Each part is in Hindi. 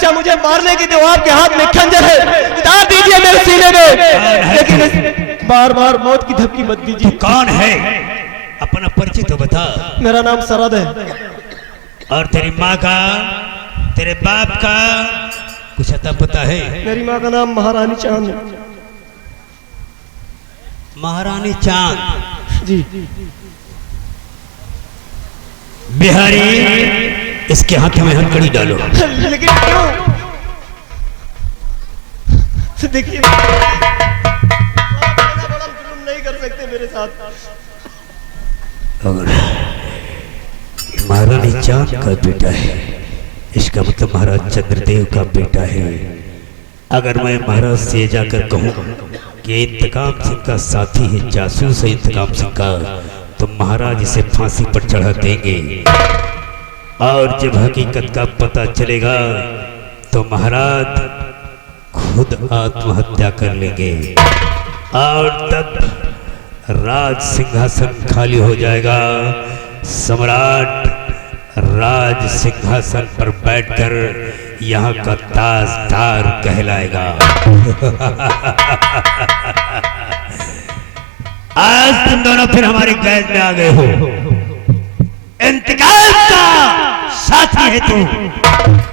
पीछे मुझे मारने की तो आपके हाथ में खंजर है, उतार दीजिए मेरे सीने में, लेकिन बार बार मौत की धमकी मत दीजिए। कौन है? अपना परिचय तो बता। मेरा नाम सरद है। और तेरी माँ का, तेरे बाप का कुछ अता पता है? मेरी माँ का नाम महारानी चांद है। महारानी चांद जी। बिहारी, इसके हाथ में हथकड़ी डालो। लेकिन क्यों? देखिए, आप इतना बड़ा जुल्म नहीं कर सकते मेरे साथ। और महारानी चांद का बेटा है, इसका मतलब महाराज चंद्रदेव का बेटा है। अगर मैं महाराज से जाकर कहूँ कि इंतकाम सिंह का साथी है, जासूस है इंतकाम सिंह का, तो महाराज इसे फांसी पर चढ़ा देंगे। और जब हकीकत का पता चलेगा तो महाराज खुद आत्महत्या कर लेंगे और तब राज सिंहासन खाली हो जाएगा। सम्राट राज सिंहासन पर बैठकर यहाँ का ताजदार कहलाएगा। आज तुम दोनों फिर हमारी कैद में आ गए हो। इंतकाम का साथी है तू,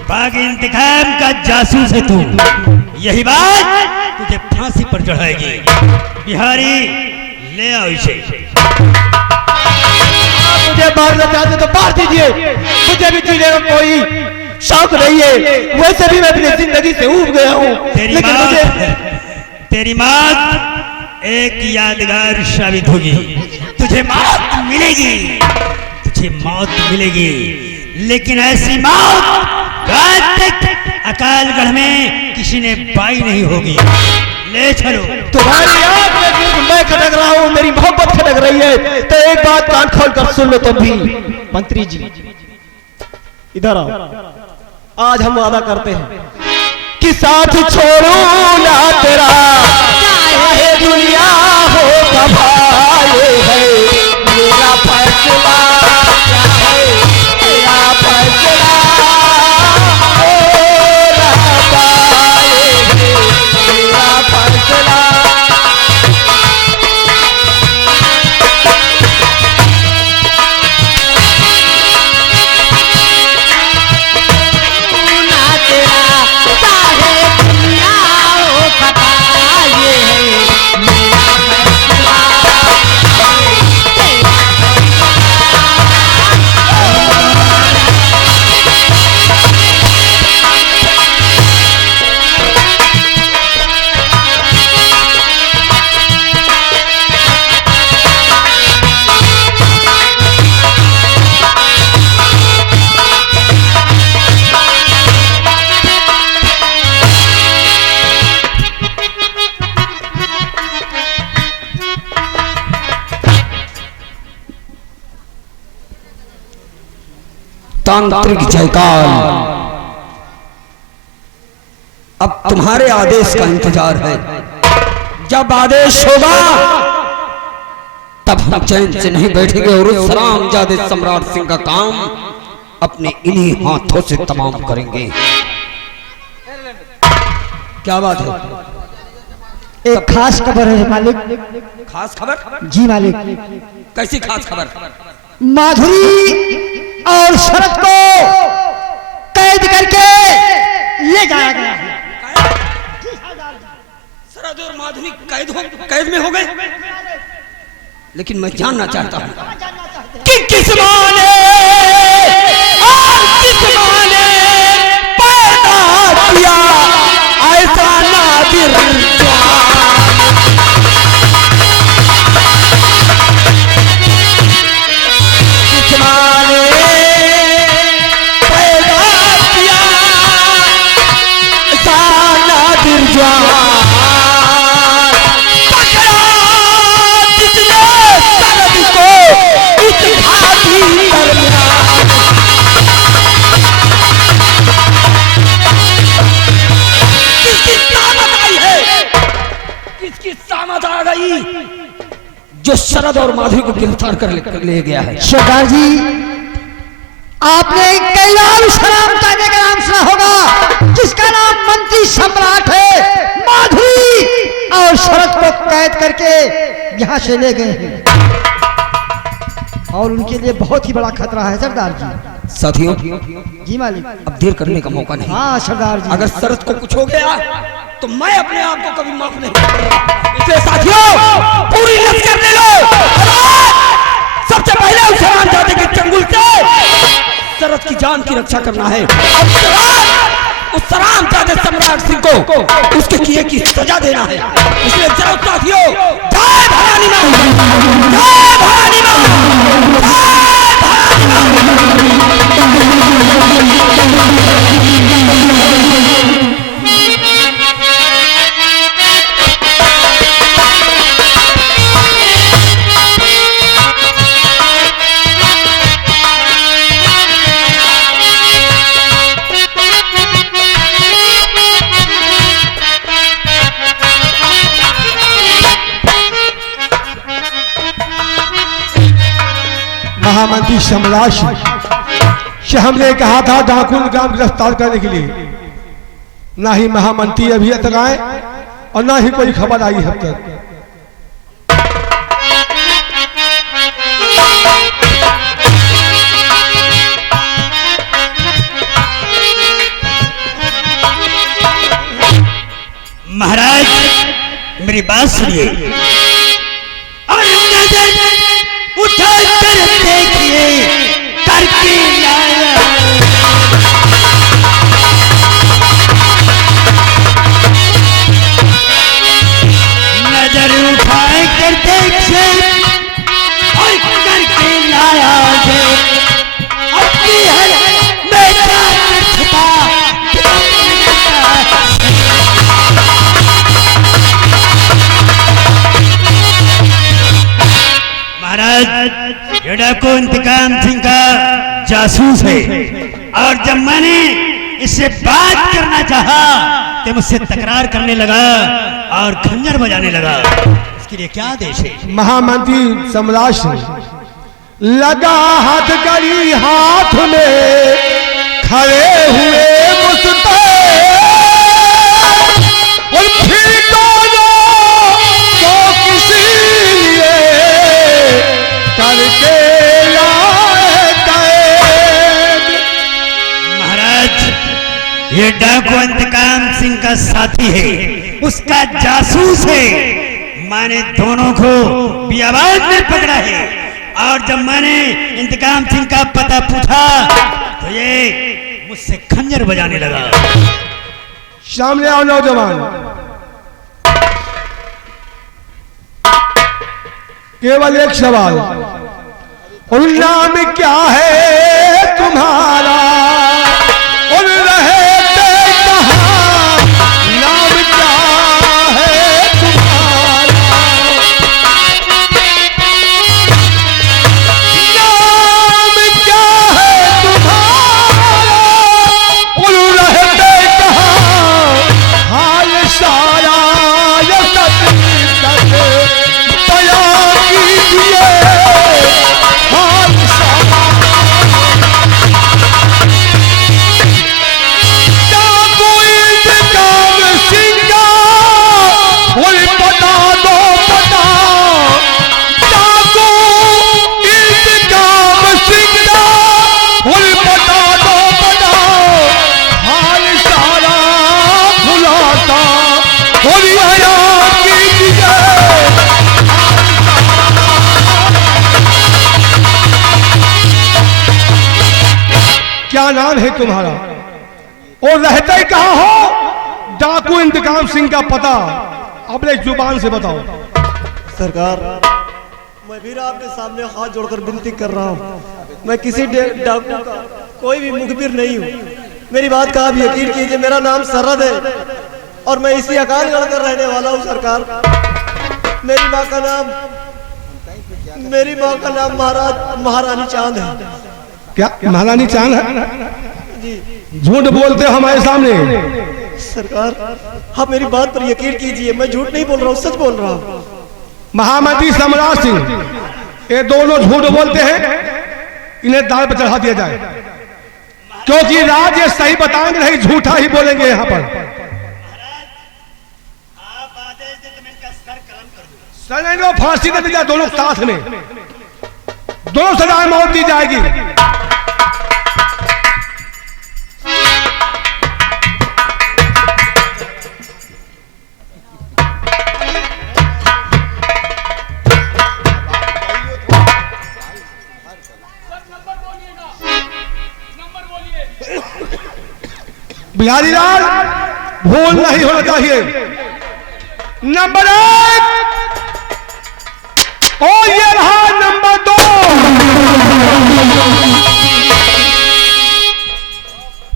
बाकी इंतकाम का जासूस है तू। यही बात तुझे फांसी पर चढ़ाएगी। बिहारी, ले आओ इसे। आप मुझे मारना चाहते तो मार दीजिए, मुझे भी जीने का कोई शौक नहीं है। वैसे भी मैं अपनी जिंदगी से ऊब गया हूँ। तेरी मौत एक यादगार साबित होगी। तुझे मौत मिलेगी, तुझे मौत मिलेगी, लेकिन ऐसी मौत अकालगढ़ में किसी ने पाई नहीं होगी। ले चलो। तुम्हारी आंख में सिर्फ मैं खटक रहा हूँ, मेरी मोहब्बत खटक रही है। तो एक बात कान खोल कर सुन लो तुम भी। मंत्री जी इधर आओ। आज हम वादा करते हैं कि साथ छोड़ू ना तेरा, चाहे दुनिया हो कभाए है मेरा फैसला, चाहे तेरा फैसला हो ना पाए है मेरा फैसला। तांत्रिक जयकाल, अब तुम्हारे आदेश का इंतजार है। जब आदेश होगा तब हम चैन से नहीं बैठेंगे और उस सलामजादे सम्राट सिंह का काम अपने इन्हीं हाथों से तमाम करेंगे। क्या बात है? एक खास खबर है मालिक। खास खबर? जी मालिक। कैसी खास खबर? माधुरी और शरद को कैद करके ले जाया गया है। शरद और माधुरी कैद में हो गए। लेकिन मैं जानना चाहता हूँ कि किस माने और किस माने पैदा किया ऐसा नादिर जो शरद और माधुरी को गिरफ्तार कर ले गया है। सरदार जी, आपने कैलाश राम ताजे का नाम सुना होगा, जिस कैद करके यहाँ से ले गए हैं और उनके लिए बहुत ही बड़ा खतरा है सरदार जी। साथियों, जी मालिक। अब देर करने का मौका नहीं। हाँ सरदार जी। अगर शरद को कुछ हो गया तो मैं अपने आप को कभी माफ नहीं करूंगा। इसलिए साथियों, पूरी लश्कर ले लो। सबसे पहले उस हरामजादे के चंगुल से शरद की जान की रक्षा करना है। उस हरामजादे सम्राट सिंह को उसके किए की सजा देना है। इसलिए चलो साथियों, जय भवानी मां, जय भवानी मां, जय भवानी महामंत्री समलाश से हमने कहा था डाकुल गांव गिरफ्तार करने के लिए, ना ही महामंत्री अभी तक आए और ना ही कोई खबर आई अब तक। महाराज मेरी बात सुनिए और नजर उठा कर देखिए करके लाया। नजर उठा कर देखिए और करके लाया है। अपनी हर बेटा छुपा महाराज, ये डाकू इंतकाम सिंह का जासूस है और जब मैंने इससे बात करना चाहा तो मुझसे तकरार करने लगा और खंजर बजाने लगा। इसके लिए क्या आदेश है? महामंत्री सम्राट लगा हाथ गरी हाथ में खड़े हुए मुस्ते और फिर तो किसी लिए करके लाए कैद। महाराज, ये डाकू इंतकाम सिंह का साथी है, उसका जासूस है। मैंने दोनों को बियाबाद में पकड़ा है और जब मैंने इंतकाम सिंह का पता पूछा तो ये मुझसे खंजर बजाने लगा। सामने आओ नौजवान, केवल एक सवाल, और नाम क्या है तुम्हारा और रहते कहाँ? नाम क्या है तुम्हारा? नाम क्या है तुम्हारा और रहते कहाँ? हाल सारा ये सच बयां कीजिए। हाल सारा डाकू इंतकाम सिंह का और बता दो पता। डाकू इंतकाम सिंह का और बता दो पता। हाल सारा खुलासा और बयां कीजिए। क्या नाम है तुम्हारा और रहते कहाँ हो? डाकू इंतकाम सिंह का पता अपने जुबान से बताओ। सरकार, मैं भी आपके सामने हाथ जोड़कर विनती कर रहा हूँ, मैं किसी डाकू का कोई भी मुखबिर नहीं हूँ। मेरी बात का आप यकीन कीजिए, मेरा नाम सरद है और मैं इसी अकालगढ़ का रहने वाला हूँ। सरकार, मेरी माँ का नाम महारानी चांद है। क्या महारानी चांद है? झूठ बोलते हो हमारे सामने। सरकार, आप मेरी बात पर यकीन कीजिए, मैं झूठ नहीं बोल रहा हूँ, सच बोल रहा हूँ। महामंत्री सम्राट सिंह, ये दोनों झूठ बोलते हैं, इन्हें दाल पर चढ़ा दिया जाए, क्योंकि राज ये सही बताएंगे नहीं, झूठा ही बोलेंगे यहाँ पर। आप आदेश दे तो मैं इनका सर कलम कर दूं। सजा दो, फांसी दे दी जाए दोनों साथ में, दोनों सजाएं मौत दी जाएगी। बिहारी लाल, भूल नहीं होना चाहिए। नंबर 1 और ये रहा नंबर 2।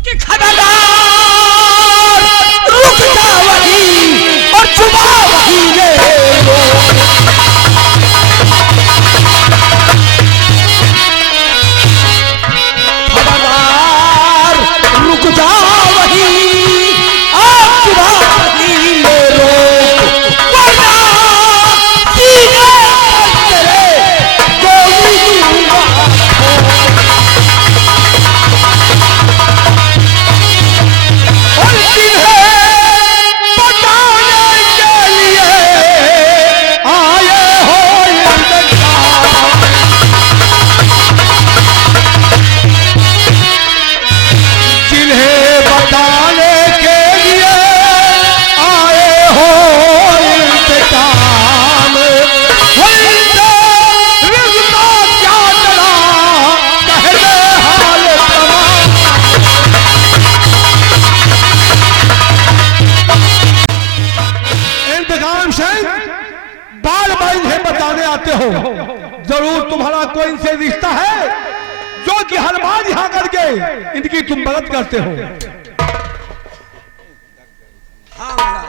कि खबरदार, रुक जा वही और छुपा वही रे। खबरदार, रुक जा वही और छुपा वही ले रो, वरना सीने पर तेरे गोली दूंगा। और जिन्हें बताने के लिए आए हो इंतजार, जिन्हें बताने के लिए आए हो इंतकाम, वैसे रिश्ता क्या चला कह दे हाल तमाम। इंतकाम से बार बार इन्हें बताने आते हो, जरूर तुम्हारा कोई इनसे रिश्ता है जो कि हर बार यहाँ करके इनकी तुम मदद करते हो। हाँ महाराज,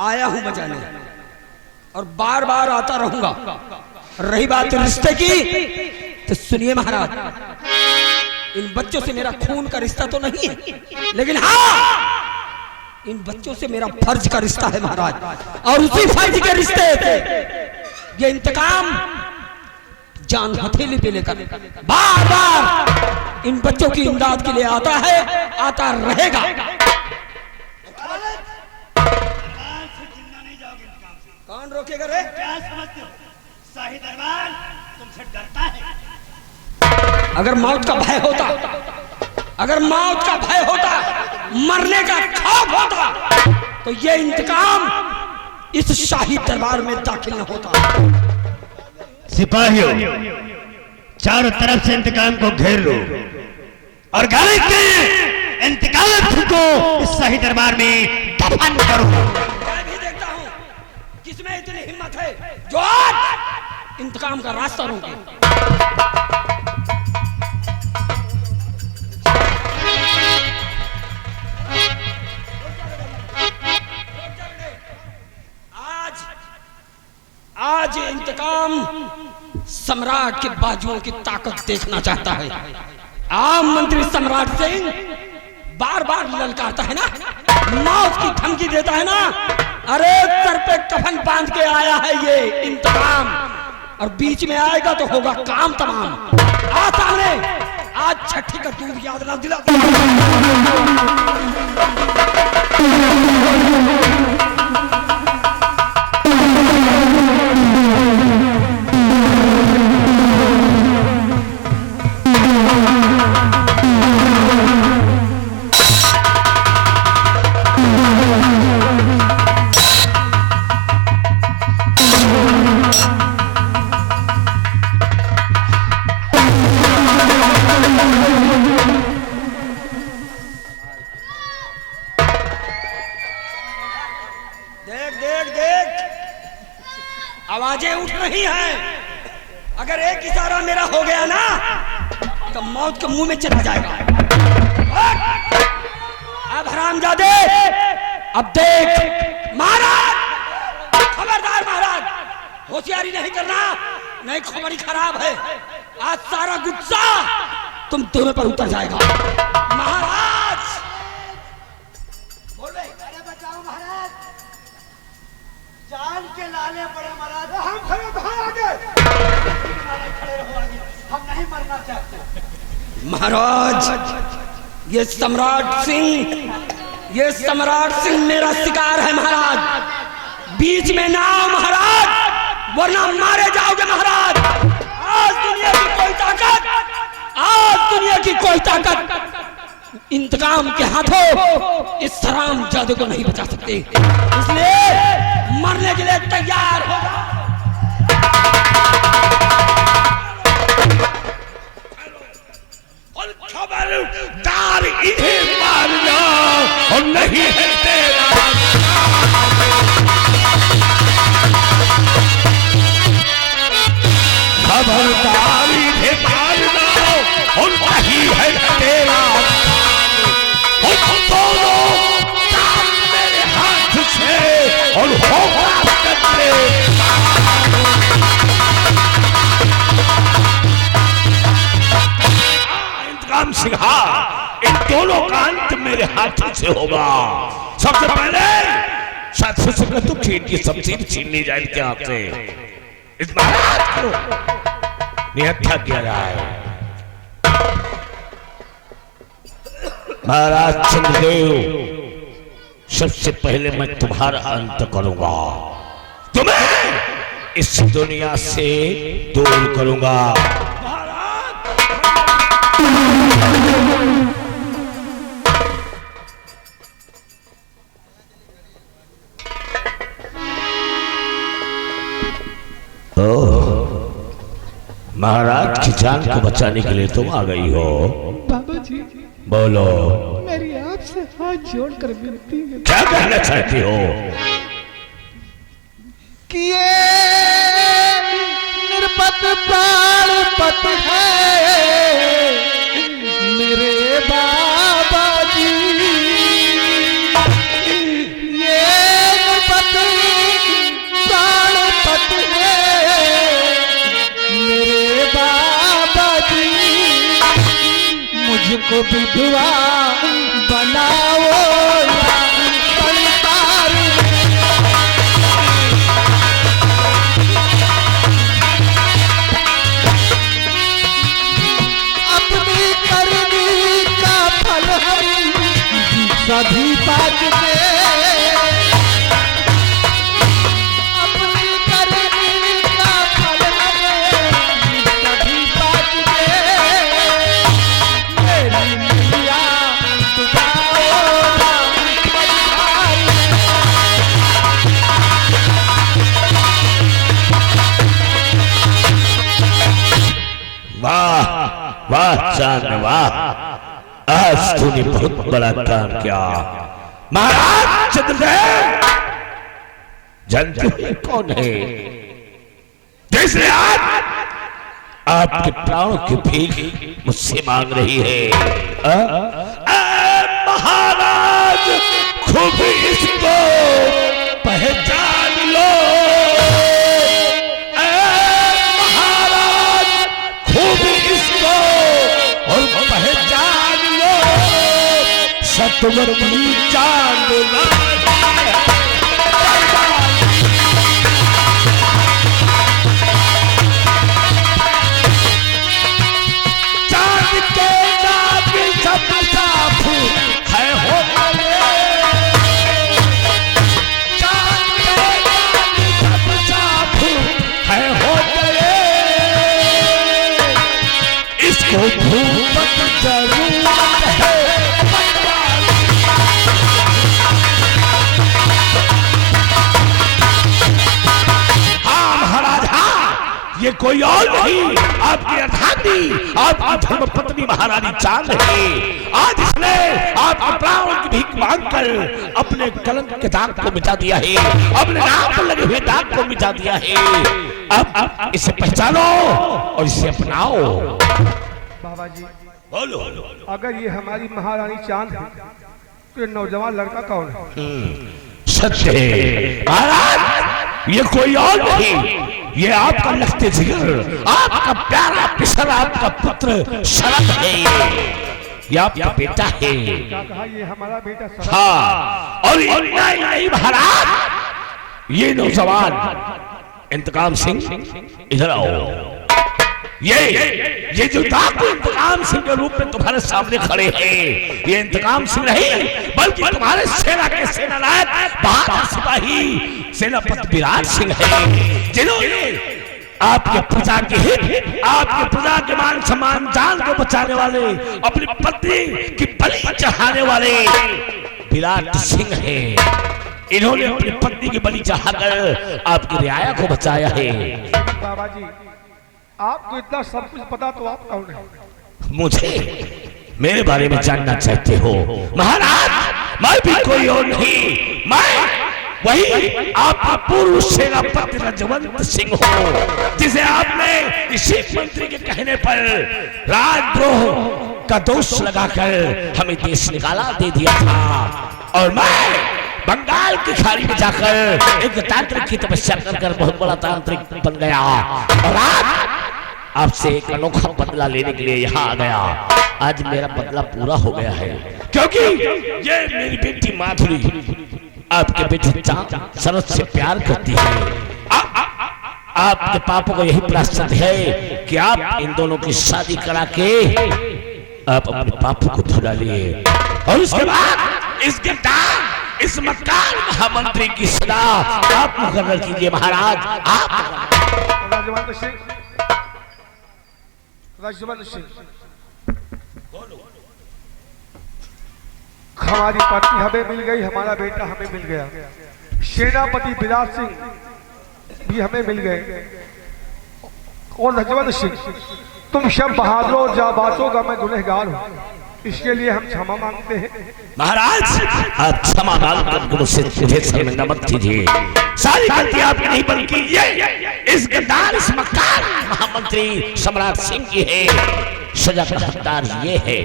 आया हूं बचाने और बार बार आता रहूंगा। रही बात रिश्ते की, तो सुनिए महाराज, इन बच्चों से मेरा खून का रिश्ता तो नहीं है, लेकिन हाँ, इन बच्चों से मेरा फर्ज का रिश्ता है महाराज। और उसी फर्ज के रिश्ते से ये इंतकाम जान हथेली पे लेकर बार बार इन बच्चों की इमदाद के लिए आता है, आता रहेगा। कौन रोकेगा रे? क्या समझते हो? शाही दरबार तुमसे डरता है। अगर मौत का भय होता, अगर मौत का भय होता, मरने का खौफ होता, तो ये इंतकाम इस शाही दरबार में दाखिल न होता। सिपाहियों, चारों तरफ से इंतकाम को घेर लो और गाली के इंतकाम को इस शाही दरबार में दफन करो। मैं भी देखता हूँ किसमें इतनी हिम्मत है जो आज इंतकाम का रास्ता रोके। आज ये इंतकाम सम्राट के बाजुओं की ताकत देखना चाहता है। आम मंत्री सम्राट सिंह बार बार ललकारता है ना, मौत की धमकी देता है ना, अरे सर पे कफन बांध के आया है ये इंतकाम, और बीच में आएगा तो होगा काम तमाम। आ सामने, आज छठी का दूध याद ना दिला। आवाजें उठ रही हैं। अगर एक इशारा मेरा हो गया ना तो मौत के मुंह में चला जाएगा। अब हरामजादे, अब देख महाराज, खबरदार महाराज, होशियारी नहीं करना, नहीं खबरी खराब है। आज सारा गुस्सा तुम दोनों पर उतर जाएगा। महाराज बोल रहे, अरे बचाओ महाराज, जान के लाले पड़े महाराज। हम खड़े बाहर आगे, खड़े रहो आगे, हम नहीं मरना चाहते। महाराज, ये सम्राट सिंह मेरा शिकार है महाराज। बीच में ना आओ महाराज, वरना मारे जाओगे महाराज। आज दुनिया की कोई ताकत इंतकाम के हाथों इस हराम जादू को नहीं बचा सकती, इसलिए मरने के लिए तैयार हो जाओ। और खबरदार इन्हें मारना और नहीं है तेरा। खबरदार इन्हें मारना और नहीं है तेरा। और दोनों काम मेरे हाथ से और होगा करते। इंतकाम सिंहा, इन दोनों का अंत मेरे हाथ से होगा। सबसे पहले साथ से तो खेत की शमशीर छीन ली जाए इनके हाथ से। इस महाराज को निहत्था किया जाए। महाराज चंद्रदेव, सबसे पहले मैं तुम्हारा अंत करूंगा, तुम्हें इस दुनिया से दूर करूंगा। महाराज की जान को बचाने के लिए तुम आ गई हो। बाबा जी, बोलो, मेरी आपसे हाथ जोड़कर विनती है क्या कहना चाहती हो? कि ये निर्पत प्राणपत है मेरे बाबा जी। ये निर्पत प्राणपत है मेरे बाबा जी। मुझको विधवा बनाओ या संसार अपनी करनी का फल हम सभी पात के। अपनी करनी का फल हम सभी पात के। मेरी मैया तुझाओ ना मझधार। वाह वाह चांद वाह, आज तूने बहुत बड़ा काम किया। महाराज चंद्रदेव, जानते हो ये कौन है? जिसने आज आपके प्राणों की भीख मुझसे मांग रही है। महाराज, खूब इसको पहचान लो। महाराज, खूब इसको और पहचान लो। सतवती चांद चांद के नाम सब साफ है हो गए। चांद के नाम सब साफ है हो गए। इसको धूप जरूरत है। हाँ महाराज, हाँ, ये कोई और नहीं, आपकी अर्धांगी, आपकी धर्मपत्नी महारानी चांद है। आज इसने आपके प्राणों की भीख मांगकर अपने कलंक के दाग को मिटा दिया है, अपने नाम पर लगे हुए दाग को मिटा दिया है। अब इसे पहचानो और इसे अपनाओ। बाबा जी, बोलो। अगर ये हमारी महारानी चांद है तो ये नौजवान लड़का कौन है? सत्य है महाराज, ये कोई और नहीं, ये आपका लखते जिगर, आपका प्यारा पिसर, आपका पुत्र शरद है। ये आपका बेटा है। क्या कहा? ये हमारा बेटा शरद? हाँ, और नहीं महाराज, ये नौजवान इंतकाम सिंह, इधर आओ। ये जो डाकू इंतकाम सिंह के रूप में तुम्हारे सामने खड़े हैं, ये इंतकाम सिंह नहीं बल्कि तुम्हारे सेना के सेनानायक बहादुर सिपाही सेनापति विराट सिंह है, जिन्होंने आपके प्रजा के हित, आपके प्रजा के मान सम्मान जान को बचाने वाले, अपनी पत्नी की बलि चढ़ाने वाले विराट सिंह हैं। इन्होंने अपनी पत्नी की बलि चढ़ाकर आपकी रियाया को बचाया है। बाबा जी, आपको इतना सब कुछ पता तो आप कौन है? मुझे मेरे बारे में जानना चाहते हो? महाराज, मैं भी कोई और नहीं, मैं वही आपका पूर्व सेनापति रजवंत सिंह हो, जिसे आपने इसी मंत्री के कहने पर राजद्रोह का दोष लगाकर हमें देश निकाला दे दिया था। और मैं बंगाल की खाड़ी में जाकर एक तांत्रिक की तपस्या कर बहुत बड़ा तांत्रिक बन गया, और आपसे एक अनोखा बदला लेने के लिए यहाँ आ गया। आज मेरा बदला पूरा हो गया है, क्योंकि ये मेरी बेटी माधुरी आपके बेटे चांद शरद से प्यार करती है। आपके पापों को यही प्रायश्चित है कि आप इन दोनों की शादी करा के आप अपने पापों को धुला लिए, और उसके बाद इस गिरदार, इस मक्कार महामंत्री की सदा आप मुकर्रर कीजिए। महाराज, आप राजवंत सिंह, राजवंत सिंह, हमारी पत्नी हमें मिल गई, हमारा बेटा हमें मिल गया, सेनापति विराट सिंह भी हमें मिल गए, और राजवंत सिंह, तुम सब बहादुर जाबाजों का मैं गुनहगार हूँ, इसके लिए हम क्षमा मांगते हैं। महाराज, आप क्षमा मांगकर मुझसे शर्मिंदा मत कीजिए। सारी गलती आपकी नहीं बल्कि ये इस गद्दार, इस मक्कार महामंत्री सम्राट सिंह की है। सजा का हकदार ये है।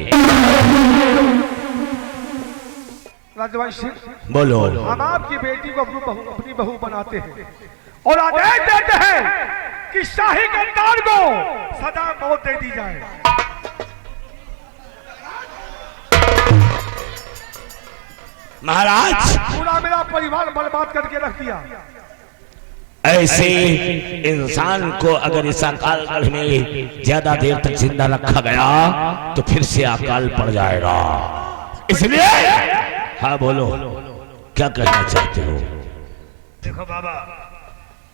राजवंश सिंह, बोलो। हम आपकी बेटी को अपनी बहू बनाते हैं और आदेश देते हैं कि शाही गद्दार को सजा मौत दे दी जाए। महाराज, पूरा मेरा परिवार बर्बाद करके रख दिया। ऐसे इंसान को अगर इस अकाल गढ़ में ज्यादा देर तक जिंदा रखा गया तो फिर से अकाल पड़ जाएगा। इसलिए हाँ बोलो, क्या कहना चाहते हो? देखो बाबा,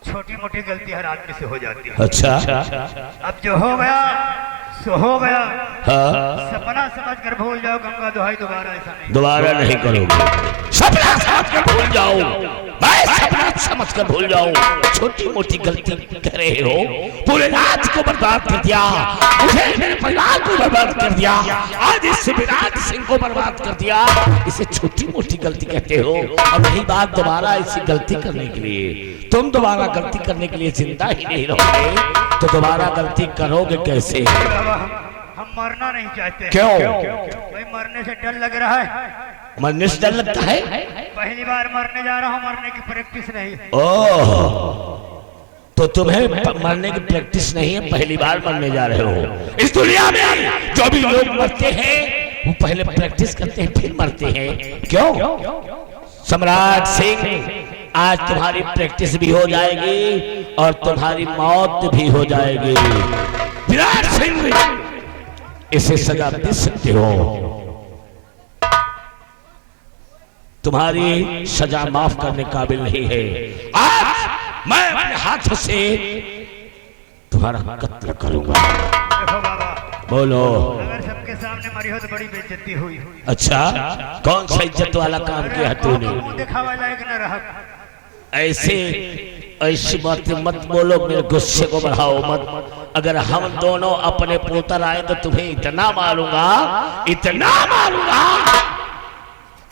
छोटी मोटी गलती हर आदमी से हो जाती है। अच्छा, अब जो हो गया सो हो गया। हाँ, सपना समझ कर भूल जाओ, गंगा दुहाई दोबारा ऐसा नहीं। दोबारा नहीं करोगे। सपना समझ कर भूल जाओ, मैं सपना समझ कर भूल जाऊं। छोटी मोटी गलती कर रहे हो, पूरे राज को बर्बाद कर दिया, मुझे मेरे परिवार को बर्बाद कर दिया, आज इस विराट सिंह को बर्बाद कर दिया। इसे छोटी मोटी गलती कहते हो। और रही बात दोबारा ऐसी गलती करने के लिए, तुम दोबारा गलती करने के लिए जिंदा ही नहीं रहोगे तो दोबारा गलती करोगे कैसे? बाबा, हम मरना नहीं चाहते। क्यों? भाई मरने से डर लग रहा है। मरने से डर लगता है? पहली बार मरने जा रहा हूँ, मरने की प्रैक्टिस नहीं। ओह, तो तुम्हें मरने की प्रैक्टिस नहीं है, पहली बार मरने जा रहे हो। इस दुनिया में जो भी लोग मरते हैं वो पहले प्रैक्टिस करते हैं फिर मरते हैं। क्यों? सम्राट सिंह, आज तुम्हारी प्रैक्टिस भी हो जाएगी और तुम्हारी मौत भी हो जाएगी। विराट सिंह, इसे सजा दे सकते हो। तुम्हारी सजा माफ करने काबिल नहीं है। आज मैं अपने हाथों से तुम्हारा कत्ल करूंगा। देखो बाबा, बोलो। अगर सबके सामने मरी हो तो बड़ी बेइज्जती हुई। अच्छा, कौन सा इज्जत वाला काम किया तूने? मुंह दिखावा लायक न रहा। ऐसी बातें मत बोलो, मेरे गुस्से को बढ़ाओ मत। अगर हम दोनों अपने पुत्र आए तो तुम्हें इतना मारूंगा, इतना मारूंगा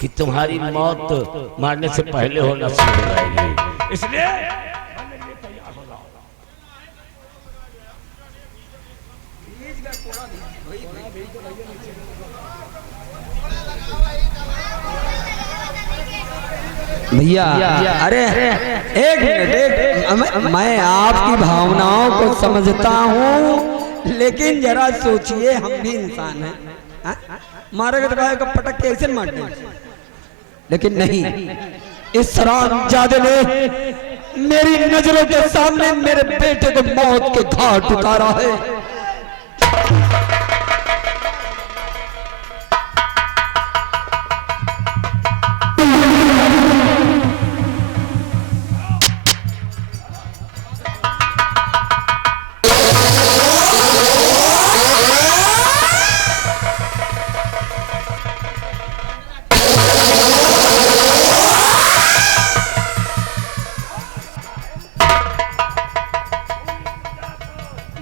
कि तुम्हारी मौत मारने से पहले होना शुरू हो जाएगी। इसलिए भैया, अरे एक मिनट, मैं आपकी भावनाओं को समझता हूँ, लेकिन जरा सोचिए, हम भी इंसान हैं। मारेगा तो कहेगा पटक के ऐसे मार दें, लेकिन नहीं, इस हरामजादे ने मेरी नजरों के सामने मेरे बेटे को मौत के घाट उतारा है।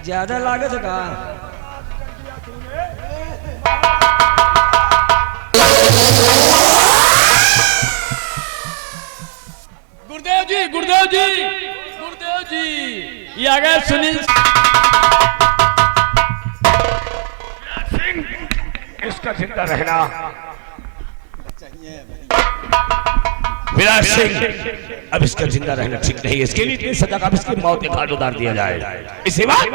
ज्यादा लागत का गुरुदेव जी, गुरुदेव जी, गुरुदेव जी, ये आ गए सुनील सिंह, इसका जिंदा रहना। विराट सिंह, अब इसका जिंदा रहना ठीक नहीं है। इसके लिए इतनी सजा का इसकी मौत के घाट उतार दिया जाए। इसी बात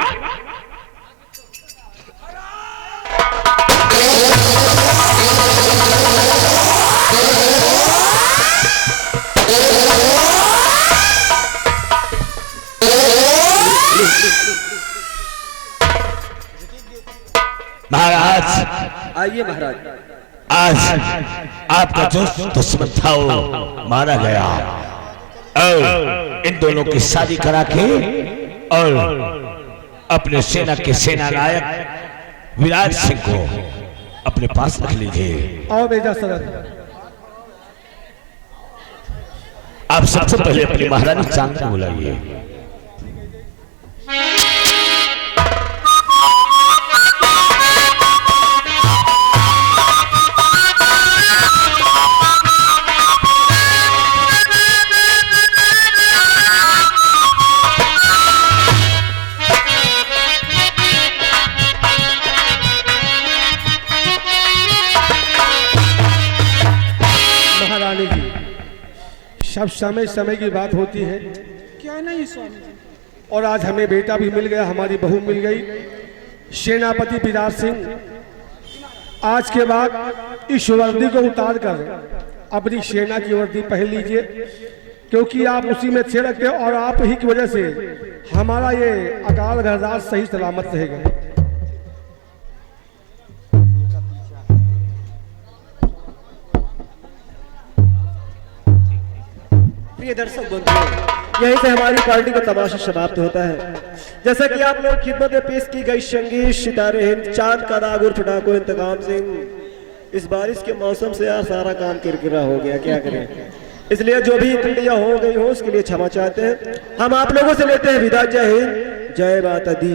महाराज, आइए महाराज। आज आपका जो दुश्मन था वो मारा गया और इन दोनों की शादी करा के और अपने सेना के सेना नायक विराट सिंह को अपने पास रख लीजिए। आओ बेजा सरद। आप सबसे पहले अपनी महारानी चांद को बुलाइए। महारानी जी, सब समय समय की बात होती है। क्या नहीं स्वामी जी? और आज हमें बेटा भी मिल गया, हमारी बहू मिल गई। सेनापति विराट सिंह, आज के बाद इस वर्दी को उतार कर अपनी सेना की वर्दी पहन लीजिए, क्योंकि आप उसी में अच्छे लगते हैं और आप ही की वजह से हमारा ये अकाल घरदार सही सलामत रहेगा। प्रिय दर्शक बंधुओं, यहीं से हमारी पार्टी का तमाशा समाप्त होता है। जैसा कि आप लोग खिदमत में पेश की गई संगीत सितारे हिंद चांद का दाग उर्फ डाको इंतकाम सिंह। इस बारिश के मौसम से यार सारा काम किरकिरा हो गया, क्या करें। इसलिए जो भी त्रुटियां हो गई हो उसके लिए क्षमा चाहते हैं। हम आप लोगों से लेते हैं विदा। जय हिंद, जय माता दी।